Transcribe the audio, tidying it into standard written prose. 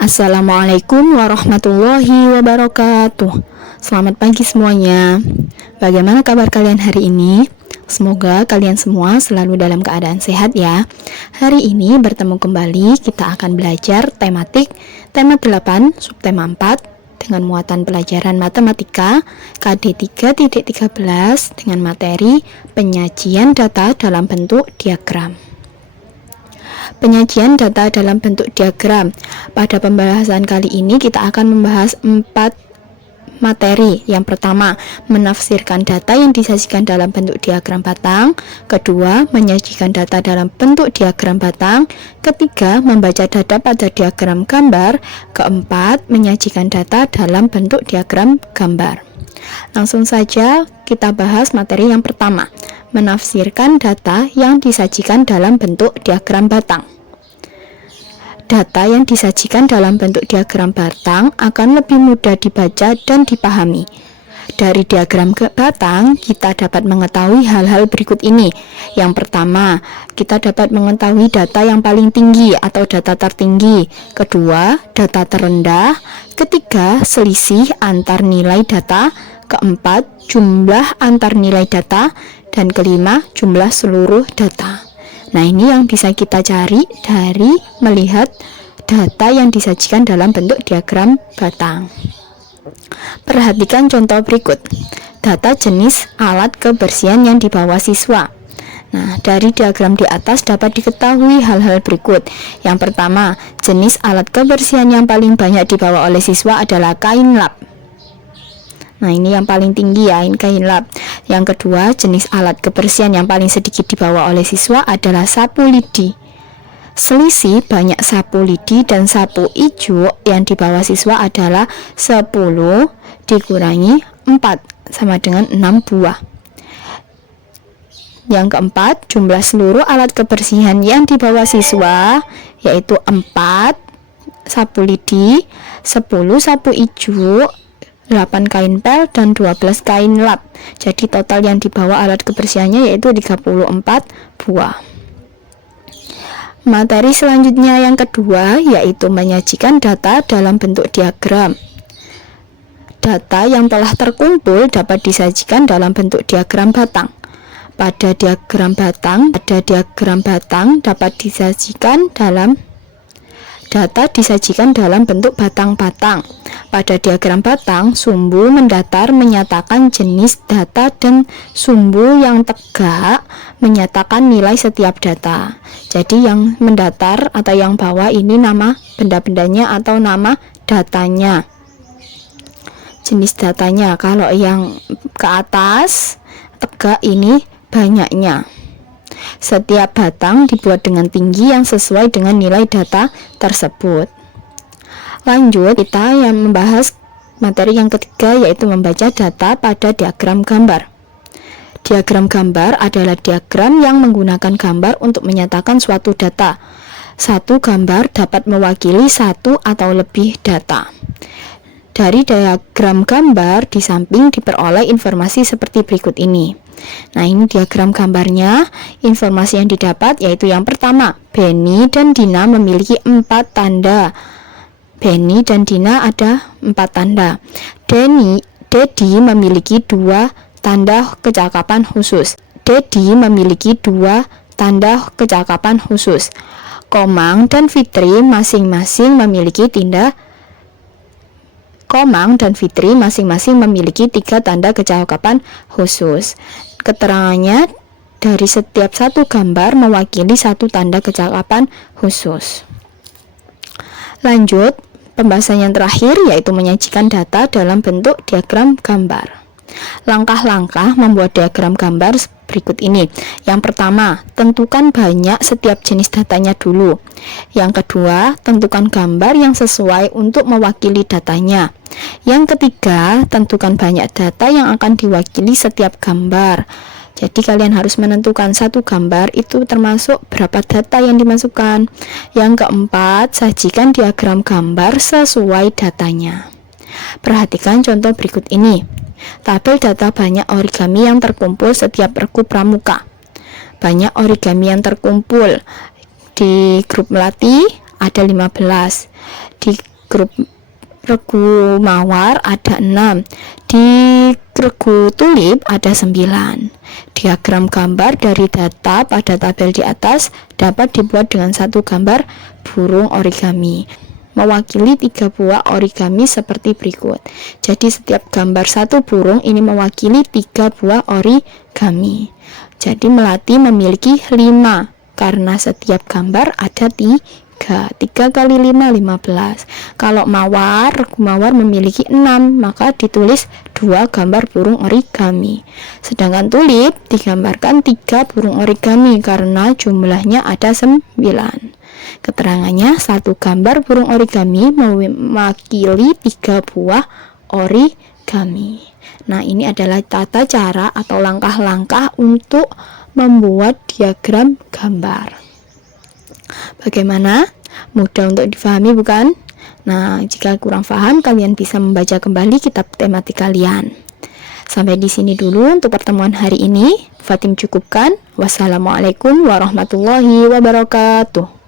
Assalamualaikum warahmatullahi wabarakatuh. Selamat pagi semuanya. Bagaimana kabar kalian hari ini? Semoga kalian semua selalu dalam keadaan sehat ya. Hari ini bertemu kembali, kita akan belajar tematik tema 8 subtema 4 dengan muatan pelajaran matematika KD 3.13 dengan materi penyajian data dalam bentuk diagram. Penyajian data dalam bentuk diagram. Pada pembahasan kali ini kita akan membahas 4 materi. Yang pertama, menafsirkan data yang disajikan dalam bentuk diagram batang. Kedua, menyajikan data dalam bentuk diagram batang. Ketiga, membaca data pada diagram gambar. Keempat, menyajikan data dalam bentuk diagram gambar. Langsung saja kita bahas materi yang pertama, menafsirkan data yang disajikan dalam bentuk diagram batang. Data yang disajikan dalam bentuk diagram batang akan lebih mudah dibaca dan dipahami. Dari diagram batang, kita dapat mengetahui hal-hal berikut ini. Yang pertama, kita dapat mengetahui data yang paling tinggi atau data tertinggi. Kedua, data terendah. Ketiga, selisih antar nilai data. Keempat, jumlah antar nilai data. Dan kelima, jumlah seluruh data. Nah, ini yang bisa kita cari dari melihat data yang disajikan dalam bentuk diagram batang. Perhatikan contoh berikut. Data jenis alat kebersihan yang dibawa siswa. Nah, dari diagram di atas dapat diketahui hal-hal berikut. Yang pertama, jenis alat kebersihan yang paling banyak dibawa oleh siswa adalah kain lap. Nah, ini yang paling tinggi ya, ini kain lap. Yang kedua, jenis alat kebersihan yang paling sedikit dibawa oleh siswa adalah sapu lidi. Selisih banyak sapu lidi dan sapu ijuk yang dibawa siswa adalah 10 dikurangi 4 sama dengan 6 buah. Yang keempat, jumlah seluruh alat kebersihan yang dibawa siswa yaitu 4 sapu lidi, 10 sapu ijuk, 8 kain pel, dan 12 kain lap. Jadi total yang dibawa alat kebersihannya yaitu 34 buah. Materi selanjutnya yang kedua yaitu menyajikan data dalam bentuk diagram. Data yang telah terkumpul dapat disajikan dalam bentuk diagram batang. Pada diagram batang dapat disajikan dalam data disajikan dalam bentuk batang-batang. Pada diagram batang, sumbu mendatar menyatakan jenis data dan sumbu yang tegak menyatakan nilai setiap data. Jadi yang mendatar atau yang bawah ini nama benda-bendanya atau nama datanya, jenis datanya. Kalau yang ke atas tegak ini banyaknya. Setiap batang dibuat dengan tinggi yang sesuai dengan nilai data tersebut. Lanjut, kita yang membahas materi yang ketiga yaitu membaca data pada diagram gambar. Diagram gambar adalah diagram yang menggunakan gambar untuk menyatakan suatu data. Satu gambar dapat mewakili satu atau lebih data. Dari diagram gambar di samping diperoleh informasi seperti berikut ini. Nah, ini diagram gambarnya. Informasi yang didapat yaitu yang pertama, Benny dan Dina memiliki 4 tanda. Benny dan Dina ada 4 tanda. Dedi memiliki 2 tanda kecakapan khusus. Dedi memiliki 2 tanda kecakapan khusus. Komang dan Fitri masing-masing memiliki 3 tanda kecakapan khusus. Keterangannya dari setiap satu gambar mewakili 1 tanda kecakapan khusus. Lanjut, pembahasan yang terakhir yaitu menyajikan data dalam bentuk diagram gambar. Langkah-langkah membuat diagram gambar berikut ini. Yang pertama, tentukan banyak setiap jenis datanya dulu. Yang kedua, tentukan gambar yang sesuai untuk mewakili datanya. Yang ketiga, tentukan banyak data yang akan diwakili setiap gambar. Jadi kalian harus menentukan satu gambar itu termasuk berapa data yang dimasukkan. Yang keempat, sajikan diagram gambar sesuai datanya. Perhatikan contoh berikut ini. Tabel data banyak origami yang terkumpul setiap regu pramuka. Banyak origami yang terkumpul di grup Melati ada 15. Di grup regu mawar ada 6, di regu tulip ada 9. Diagram gambar dari data pada tabel di atas dapat dibuat dengan satu gambar burung origami mewakili 3 buah origami seperti berikut. Jadi setiap gambar satu burung ini mewakili 3 buah origami. Jadi melati memiliki 5 karena setiap gambar ada 3 kali 5, 15. Kalau regu mawar memiliki 6, maka ditulis 2 gambar burung origami. Sedangkan tulip digambarkan 3 burung origami karena jumlahnya ada 9. Keterangannya, satu gambar burung origami mewakili 3 buah origami. Nah, ini adalah tata cara atau langkah-langkah untuk membuat diagram gambar. Bagaimana? Mudah untuk difahami, bukan? Nah, jika kurang paham, kalian bisa membaca kembali kitab tematik kalian. Sampai di sini dulu untuk pertemuan hari ini. Fatim cukupkan. Wassalamualaikum warahmatullahi wabarakatuh.